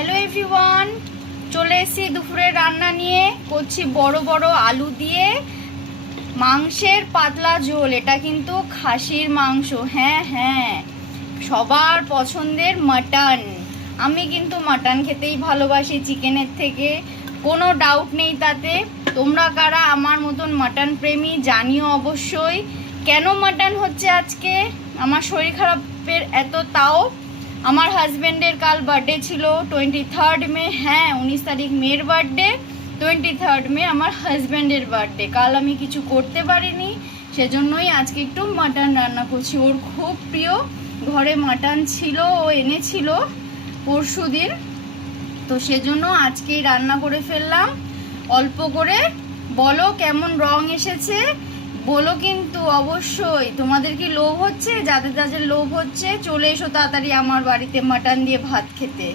Hello everyone, চলে এসেছি দুপুরে রান্না নিয়ে। করছি বড় বড় আলু দিয়ে মাংসের পাতলা ঝোল। এটা কিন্তু খাসির মাংস, হ্যাঁ হ্যাঁ, সবার পছন্দের মাটন। আমি কিন্তু মাটন খেতেই ভালোবাসি চিকেনের থেকে, কোনো ডাউট নেই তাতে। তোমরা কারা আমার মতন মাটন প্রেমী জানিও অবশ্যই। কেন মাটন হচ্ছে আজকে? আমার শরীর খারাপের এত তাও আমার হাজব্যান্ডের কাল বার্থডে ছিল 23 মে। হ্যাঁ, 19 তারিখ মেয়ের বার্থডে, 23 মে আমার হাজব্যান্ডের বার্থডে। কাল আমি কিছু করতে পারিনি, সেজন্যই আজকে একটু মাটন রান্না করছি। ওর খুব প্রিয়, ঘরে মাটন ছিল, ও এনেছিল পরশুদিন, তো সেজন্য আজকেই রান্না করে ফেললাম অল্প করে। বলো কেমন রং এসেছে, বলো কিন্তু অবশ্যই। তোমাদের কি লোভ হচ্ছে? যাদের যাদের লোভ হচ্ছে চলে এসো তাড়াতাড়ি আমার বাড়িতে মাটন দিয়ে ভাত খেতে।